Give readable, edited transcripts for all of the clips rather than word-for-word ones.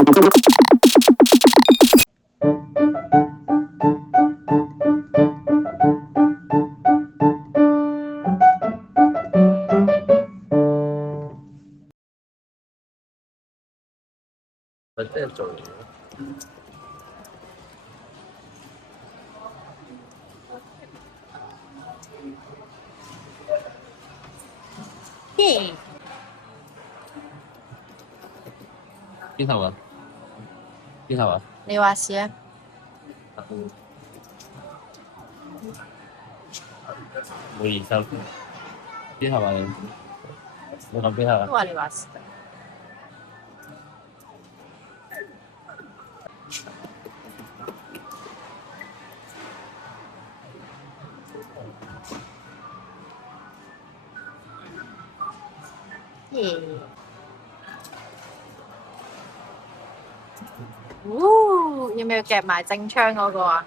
我真係做嘢。耶！邊頭啊？邊頭啊？你話事啊？冇意思。邊頭啊你？你講邊頭都啊？話你話事。耶！要唔要夾埋正槍嗰個啊？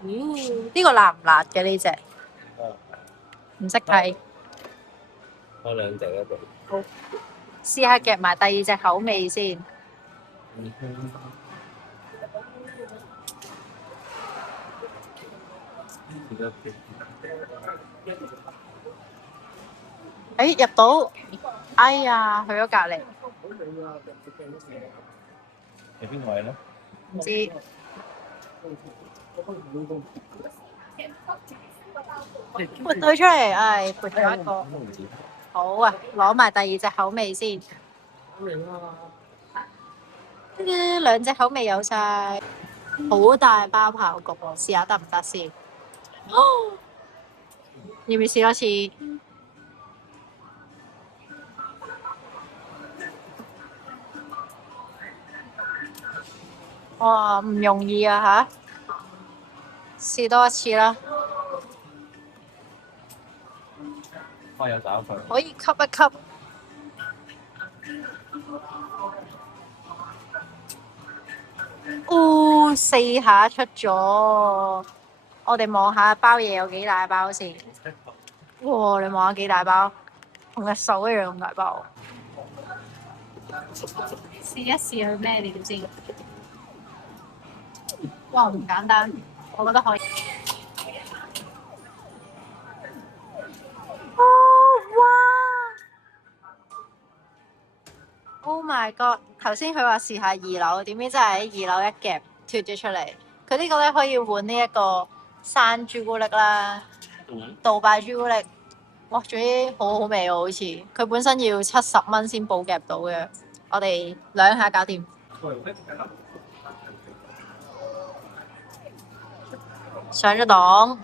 呢個辣唔辣嘅呢只？唔識睇。開兩隻一隻。好，試下夾埋第二隻口味先。入到，哎呀，去咗隔離。係邊位咧？唔知。撥佢出嚟，撥咗一個。好啊，攞埋第二隻口味先。呢兩隻口味有晒，好大包爆谷喎，試下得唔得先？要唔要試多次？哇，唔容易啊吓！試多一次啦。我有找佢。可以吸一吸。4下出咗。我哋望下包嘢有幾大包先。哇！你望下幾大包，同隻手一樣咁大包。試一試佢咩料先。哇！唔簡單，我覺得可以。Oh my god！頭先佢話試下2樓，點知真係喺2樓一夾脫咗出嚟。佢呢個咧可以換呢一個山朱古力啦，杜拜朱古力。哇！仲要好好味喎，好似佢本身要70蚊先補夾到嘅。我哋2下搞掂。上咗檔。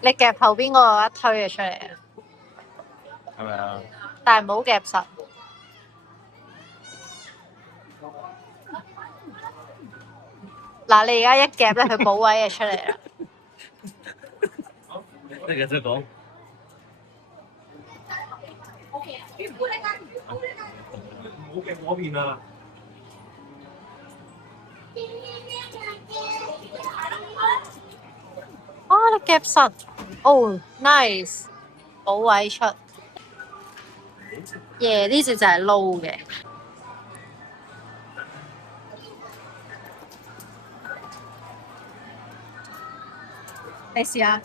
你夾後邊嗰個一推就出嚟啊！係咪啊？但係唔好夾實。嗱，你而家一夾咧，佢補位就出嚟啦。你繼續講。唔好夾嗰邊啊！你夾實。nice， 補位出。呢隻就係撈嘅。你試下。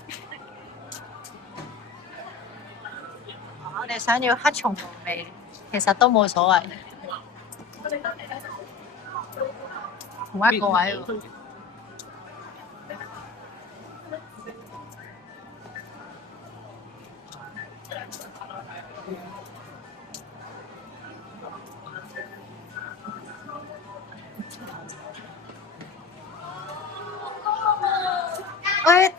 我哋想要黑松露味，其實都冇所謂。同一個位喎。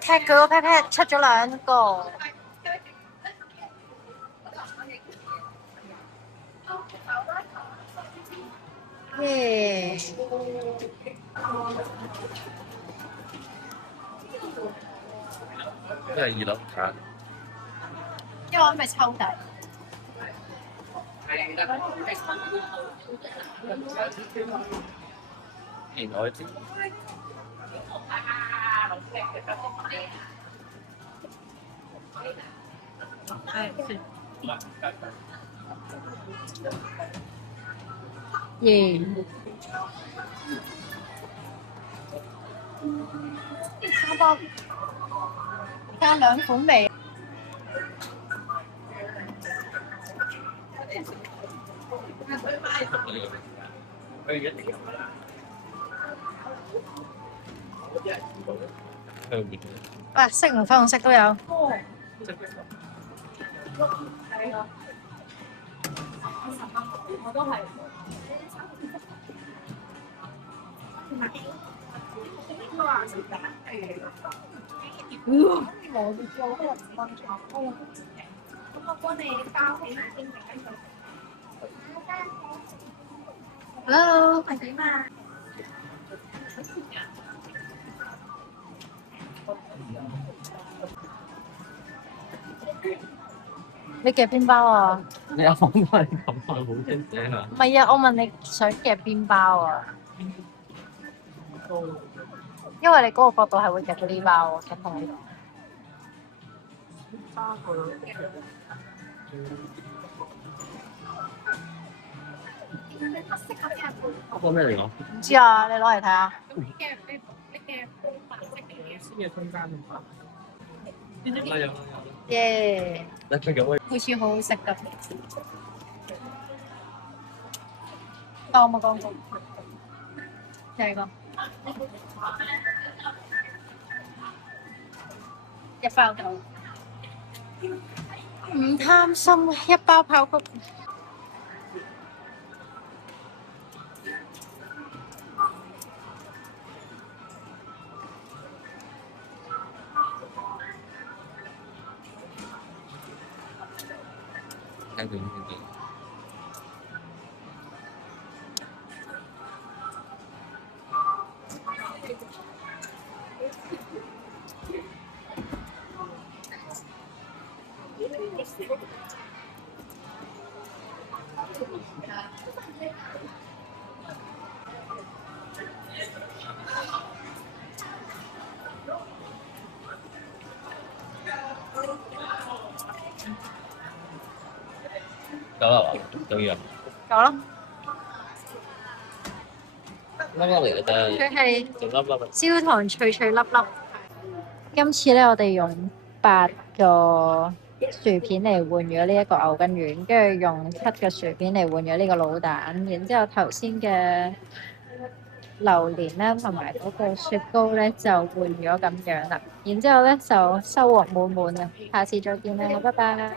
踢佢個 pat pat 出咗2個。耶！都係2樓嚇。因為我咪抽底。原來知。耶！沙包加兩款味。哇！色同粉紅色都有。我都係。Hello，係點啊？你夾邊包啊？你啱啱都係咁啊，好精醒啊！唔係啊，我問你想夾邊包啊？因為你嗰個角度係會夾到呢包喎，咁同你講。嗰個咩嚟講？唔知啊，你攞嚟睇下。耶！你佢咁好似好好食咁。但我冇講過。就係個一包夠。唔貪心，一包爆谷。睇佢呢啲。夠啦嘛，仲要夠啦。粒粒嚟嘅啫，佢係仲粒粒啊！焦糖脆脆粒粒。今次咧，我哋用8個薯片嚟換咗呢一個牛筋丸，跟住用7個薯片嚟換咗呢個滷蛋，然之後頭先嘅榴蓮啦，同埋嗰個雪糕咧就換咗咁樣啦。然之後咧就收穫滿滿啊！下次再見啦，拜拜。